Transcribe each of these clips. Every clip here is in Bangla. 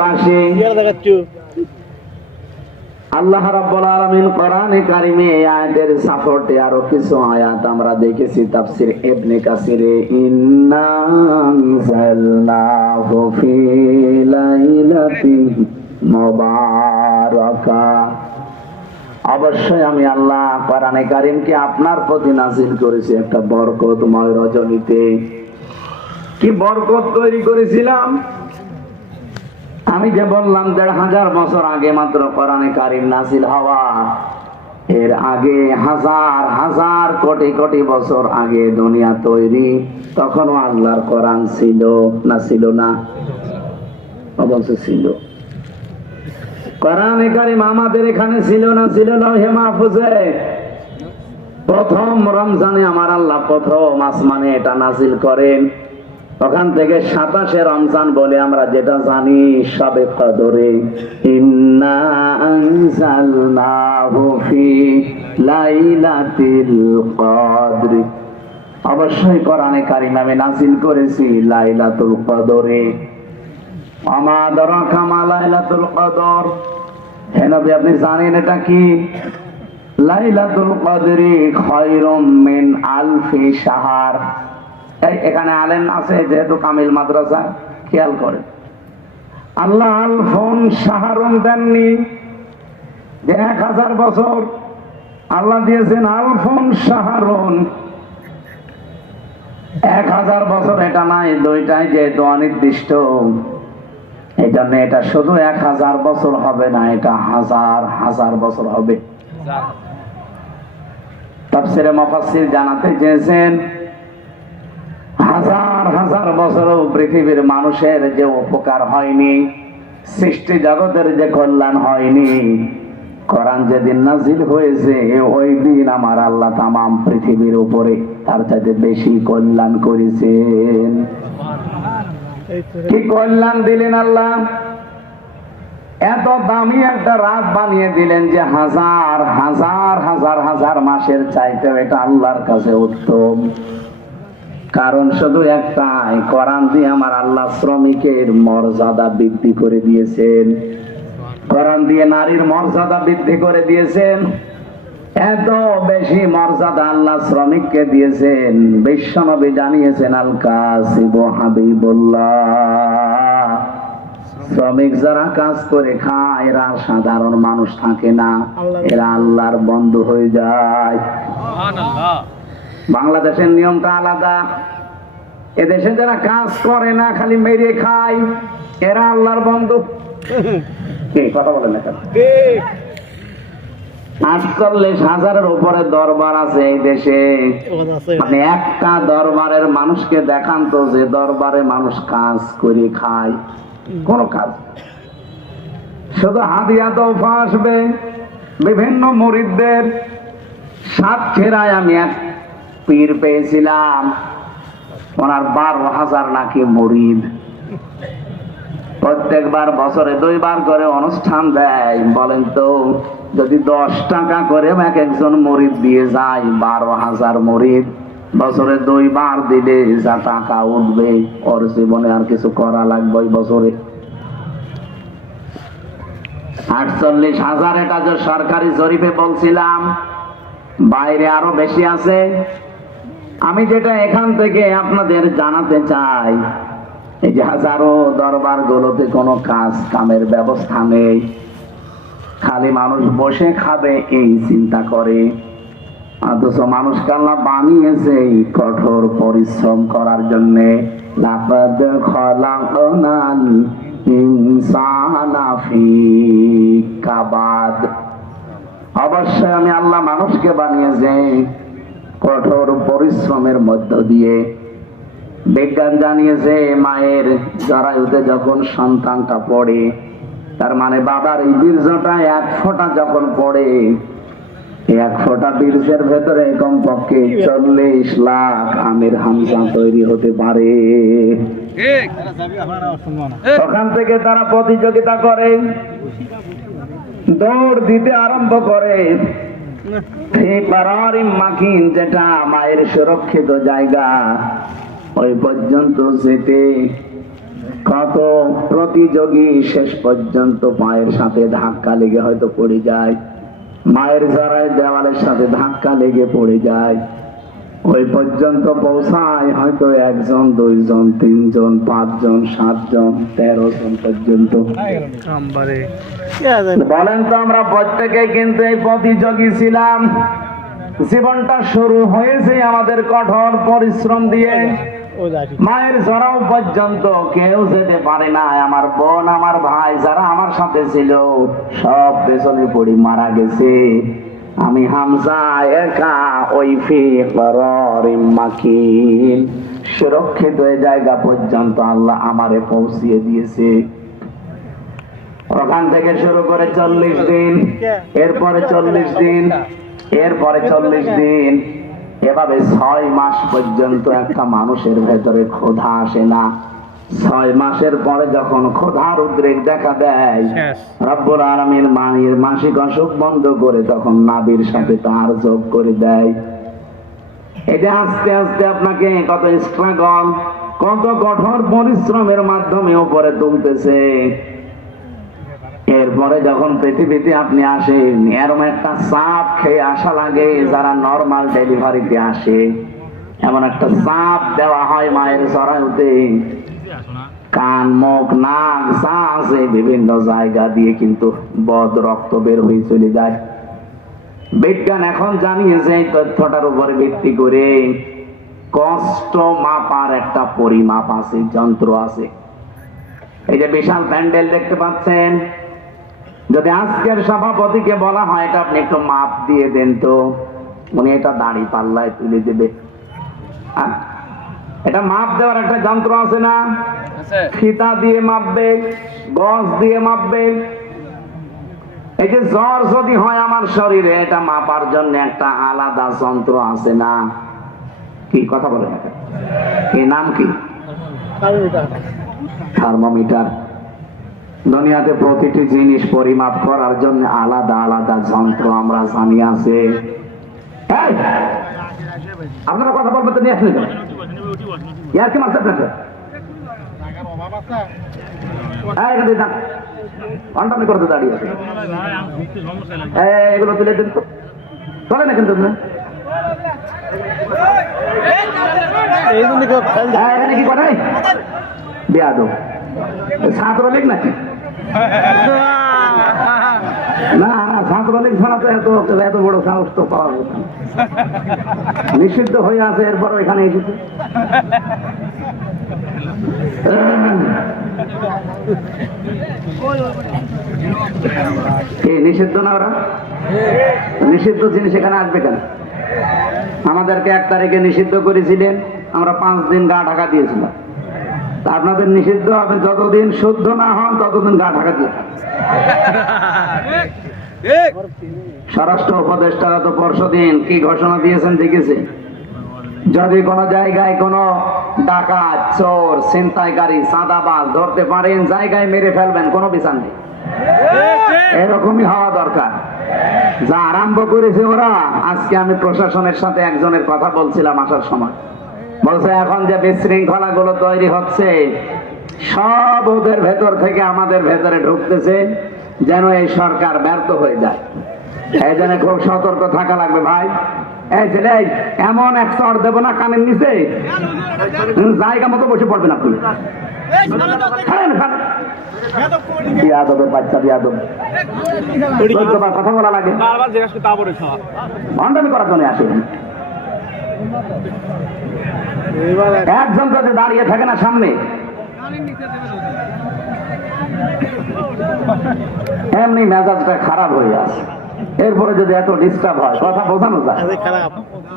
বাসী আল্লাহ রাব্বুল আলামিন কোরআনে কারিমে এই আয়াতের সাপোর্টে আরও কিছু আয়াত আমরা দেখেছি তাফসীর ইবনে কাসিরে ইন্না আনজালনাহু ফি লাইলাতিন মুবারাকা। অবশ্যই আমি আল্লাহ কোরআনে কারিমকে আপনার প্রতি নাজিল করেছি একটা বরকতময় রজনীতে কি বরকত তৈরি করেছিলাম? আমি যে বললাম দেড় হাজার বছর আগে মাত্র কোরআনে কারিম নাসিল হওয়া, এর আগে হাজার হাজার কোটি কোটি বছর আগে দুনিয়া তৈরি, তখনও আল্লাহর কোরআন ছিল না ছিল না? অবশ্য ছিল। কোরআনে কারিম আমাদের এখানে ছিল না ছিল না হে মাহফুজে। প্রথম রমজানে আমার আল্লাহ প্রথম আসমানে এটা নাজিল করেন। ওখান থেকে সাতাশে রমজান বলে আমরা যেটা জানি, সবে কদরে অবশ্যই কোরআনে কারিম আমি নাজিল করেছি, লাইলাতুল কদরে। আমা দরাকা মা লাইলাতুল কদর। হে নবী, আপনি জানেন এটা কি? লাইলাতুল কদরি খায়রুম মিন আলফি শাহর। এখানে আলেম আছে যেহেতু কামিল মাদ্রাসা খেয়াল করে। আল্লাহ আলফোন সাহারুন দেননি যে এক হাজার বছর আল্লাহ দিয়েছেন আলফোন সাহারুন এক হাজার বছর এটা নাই দুইটাই যেহেতু অনির্দিষ্ট। এই জন্য এটা শুধু এক হাজার বছর হবে না এটা হাজার হাজার বছর হবে। তাফসিরে মফাসির জানাতে চেয়েছেন হাজার বছরও পৃথিবীর মানুষের যে উপকার হয়নি, সৃষ্টি জগতের যে কল্যাণ হয়নি, কোরআন যেদিন নাজিল হয়েছে, ওই দিন আমার আল্লাহ তামাম পৃথিবীর উপরে তার চাইতে বেশি কল্যাণ করেছেন। কি কল্যাণ দিলেন আল্লাহ? এত দামি একটা রাত বানিয়ে দিলেন যে হাজার হাজার হাজার হাজার মাসের চাইতে এটা আল্লাহর কাছে উত্তম। কারণ শুধু একটাই, কোরআন দিয়ে আমার আল্লাহ শ্রমিকের মর্যাদা বৃদ্ধি করে দিয়েছেন। কোরআন দিয়ে নারীর মর্যাদা বৃদ্ধি করে দিয়েছেন। এত বেশি মর্যাদা আল্লাহ শ্রমিককে দিয়েছেন। বিশ্বনবী জানিয়েছেন, আল কাসিব হাবিবুল্লাহ। শ্রমিক যারা কাজ করে খায়, এরা সাধারণ মানুষ থাকে না। এরা আল্লাহর বন্ধু হয়ে যায়। বাংলাদেশের নিয়মটা আলাদা। এদেশে যারা কাজ করে না খালি মেরে খায় এরা আল্লাহর বন্ধু। কথা বলেন? আটচল্লিশ হাজারের উপরে দরবার আছে এই দেশে। মানে একটা দরবারের মানুষকে দেখান তো যে দরবারে মানুষ কাজ করে খায়। কোন কাজ শুধু হাদিয়া তোফা আসবে। বিভিন্ন মরিদদের সাতক্ষীরায় আমি এক পীর পেয়েছিলাম। ওনার বারো হাজার নাকি মরিদ। প্রত্যেকবার বছরে দুইবার করে অনুষ্ঠান দেয়। বলেন তো, যদি দশ টাকা করে এক একজন মরিদ দিয়ে যায়, বারো হাজার মরিদ, বছরে দুইবার দিলে যা টাকা উঠবে, ওর জীবনে আর কিছু করা লাগবে বছরে। আটচল্লিশ হাজার এটা যে সরকারি জরিপে বলছিলাম, বাইরে আরও বেশি আছে। আমি যেটা এখান থেকে আপনাদের জানাতে চাই, এই যে হাজারো দরবার গুলোতে কোনো কাজ কামের ব্যবস্থা নেই। খালি মানুষ বসে খাবে, এই চিন্তা করে। অথচ মানুষ কাল্লা বানিয়েছে এই কঠোর পরিশ্রম করার জন্য। অবশ্যই আমি আল্লাহ মানুষকে বানিয়েছে। কঠোর পরিশ্রমের মধ্য দিয়ে বিজ্ঞান জানিয়েছে মায়ের জরায়ুতে যখন সন্তানটা পড়ে তার মানে বাবার এই বীর্যটা এক ফোঁটা যখন পড়ে এক ফোঁটা বীর্যের ভেতরে কমপক্ষে চল্লিশ লাখ আমের হামজা তৈরি হতে পারে। ওখান থেকে তারা প্রতিযোগিতা করে দৌড় দিতে আরম্ভ করে। মাখিন যেটা মায়ের সুরক্ষিত জায়গা, ওই পর্যন্ত কত প্রতিযোগী শেষ পর্যন্ত মায়ের সাথে ধাক্কা লেগে হয়তো পড়ে যায়। মায়ের জড়ায় দেওয়ালের সাথে ধাক্কা লেগে পড়ে যায়। ওই পর্যন্ত পৌঁছায়। হয়তো একজন দুইজন তিনজন পাঁচজন সাতজন তেরো জন পর্যন্ত বলেন তো আমরা প্রত্যেকে কিন্তু এই প্রতিযোগী ছিলাম। জীবনটা শুরু হয়েছে আমাদের কঠোর পরিশ্রম দিয়ে। মায়ের জড়াও পর্যন্ত কেউ যেতে পারে না। আমার বোন আমার ভাই যারা আমার সাথে ছিল সব পেছনে পড়ি মারা গেছে। আমি হামজা একা ওই মাকিন। সুরক্ষিত জায়গা পর্যন্ত আল্লাহ আমারে পৌঁছিয়ে দিয়েছে। ওখান থেকে শুরু করে চল্লিশ দিন, এরপরে চল্লিশ দিন, এরপরে চল্লিশ দিন। এভাবে ছয় মাস পর্যন্ত একটা মানুষের ভেতরে ক্ষোধা আসে না। ছয় মাসের পরে যখন ক্ষোধার উদ্রেক দেখা দেয় রব্বুল আলমীর মায়ের মাসিক অসুখ বন্ধ করে তখন নাবির সাথে তার যোগ করে দেয়। এটা আস্তে আস্তে আপনাকে কত স্ট্রাগল কত কঠোর পরিশ্রমের মাধ্যমে উপরে তুলতেছে। এরপরে যখন পৃথিবীতে আপনি আসেন এরকম একটা চাপ খেয়ে আসা লাগে যারা নর্মাল ডেলিভারিতে আসে। এমন একটা চাপ দেওয়া হয় মায়ের জরায়ুতে কান, মুখ, নাক আছে বিভিন্ন জায়গা দিয়ে কিন্তু বদ রক্ত বের হয়ে চলে যায়। বিজ্ঞান এখন জানিয়েছে এই তথ্যটার ভিত্তি করে কষ্ট মাপার একটা পরিমাপ আছে, যন্ত্র আছে। এই যে বিশাল প্যান্ডেল দেখতে পাচ্ছেন। যদি আজকের সভাপতিকে বলা হয়, এটা আপনি একটু মাপ দিয়ে দেন তো। উনি এটা দাড়ি পাল্লায় তুলে দেবে। এটা মাপ দেওয়ার একটা যন্ত্র আছে না? ফিতা দিয়ে মাপবে গজ দিয়ে মাপবে। এই যে জ্বর যদি হয় আমার শরীরে এটা মাপার জন্য একটা আলাদা যন্ত্র আছে না? কি কথা বলে কি নাম কি? থার্মোমিটার। দুনিয়াতে প্রতিটি জিনিস পরিমাপ করার জন্য আলাদা আলাদা যন্ত্র আমরা জানি আছে। আপনারা কথা বলবেন তো নিয়ে আসলে? ইয়ার কি মারছে আপনাকে? এই, এখান থেকে যান। ঘন্টামি করতে দাঁড়িয়ে আছে। এগুলো তুলে দিন তো। চলে না কিন্তু এই, এখানে কি করে? বিয়াদব। ছাত্রলীগ নাকি? না ছাত্রলীগ ছাড়া তো এত এত বড় সাহস তো পাওয়া যেত নিষিদ্ধ হয়ে আছে, এরপর এখানে এসেছে। নিষিদ্ধ না ওরা? নিষিদ্ধ জিনিস এখানে আসবে কেন? আমাদেরকে এক তারিখে নিষিদ্ধ করেছিলেন, আমরা পাঁচ দিন গা ঢাকা দিয়েছিলাম। আপনাদের নিষিদ্ধ হবে যতদিন শুদ্ধ না হন, ততদিন গা ঢাকা দিয়ে স্বরাষ্ট্র উপদেষ্টা গত পরশু দিন কি ঘোষণা দিয়েছেন দেখেছে? যদি কোনো জায়গায় কোনো ডাকাত, চোর, ছিনতাইকারী, চাঁদাবাজ ধরতে পারেন, জায়গায় মেরে ফেলবেন, কোনো বিচার নেই। এরকমই হওয়া দরকার। যা আরম্ভ করেছে ওরা, আজকে আমি প্রশাসনের সাথে একজনের কথা বলছিলাম আসার সময়। বলছে এখন যে বিশৃঙ্খলা গুলো তৈরি হচ্ছে সব ওদের ভেতর থেকে আমাদের ভেতরে ঢুকতেছে যেন এই সরকার ব্যর্থ হয়ে যায়। এই জন্য খুব সতর্ক থাকা লাগবে ভাই। এই ছেলে এমন এক চড় দেবো না কানের নিচে। জায়গা মতো বসে পড়বেন আপনি। বিয়াদবের বাচ্চা বিয়াদব কথা বলা লাগে। ভণ্ডামি করার জন্য আসে একজন যদি দাঁড়িয়ে থাকে না সামনে। এমনি মেজাজটা খারাপ হয়ে আসে এরপরে যদি এত ডিস্টার্ব হয় কথা বোঝানো যায়।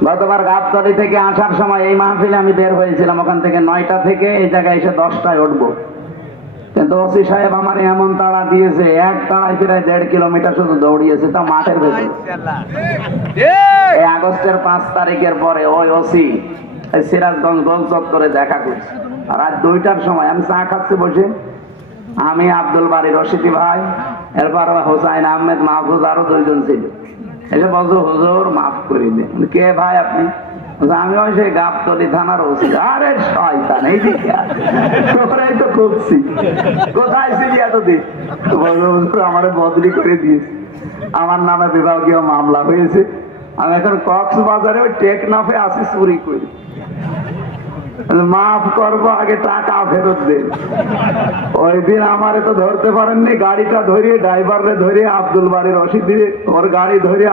গতবার গাবতলি থেকে আসার সময় এই মাহফিলে আমি বের হয়েছিলাম ওখান থেকে নয়টা থেকে এই জায়গায় এসে দশটায় উঠবো। কিন্তু ওসি সাহেব আমার এমন তাড়া দিয়েছে এক তাড়ায় প্রায় দেড় কিলোমিটার শুধু দৌড়িয়েছে তা মাঠের ভেতরে। এই আগস্টের পাঁচ তারিখের পরে ওই ওসি সিরাজগঞ্জ গোল চত্বরে দেখা করছে রাত দুইটার সময় আমি চা খাচ্ছি বসে। আমি আব্দুল বাড়ি রশিদি ভাই, এরপর হোসাইন আহমেদ, মাহফুজ আরও দুইজন ছিল। এসে বলছো, হুজুর, মাফ করে কে ভাই আপনি? আমি ওই সেই গাবতলি থানার ওসি। আরে শয়তান আয়। তোরাই তো খুঁজছি। কোথায় ছিলি এতদিন? হুজুর, আমার বদলি করে দিয়েছে। আমার নামে বিভাগীয় মামলা হয়েছে। আমি এখন কক্সবাজারে ওই টেকনাফে আসি চুরি করি। মাফ করব, আগে টাকা ফেরত দে। ওই দিন আমারে তো ধরতে পারেননি, গাড়িটা ধরিয়ে ড্রাইভারে ধরিয়ে, আব্দুল বাড়ির রশিদ দিয়ে ওর গাড়ি ধরিয়ে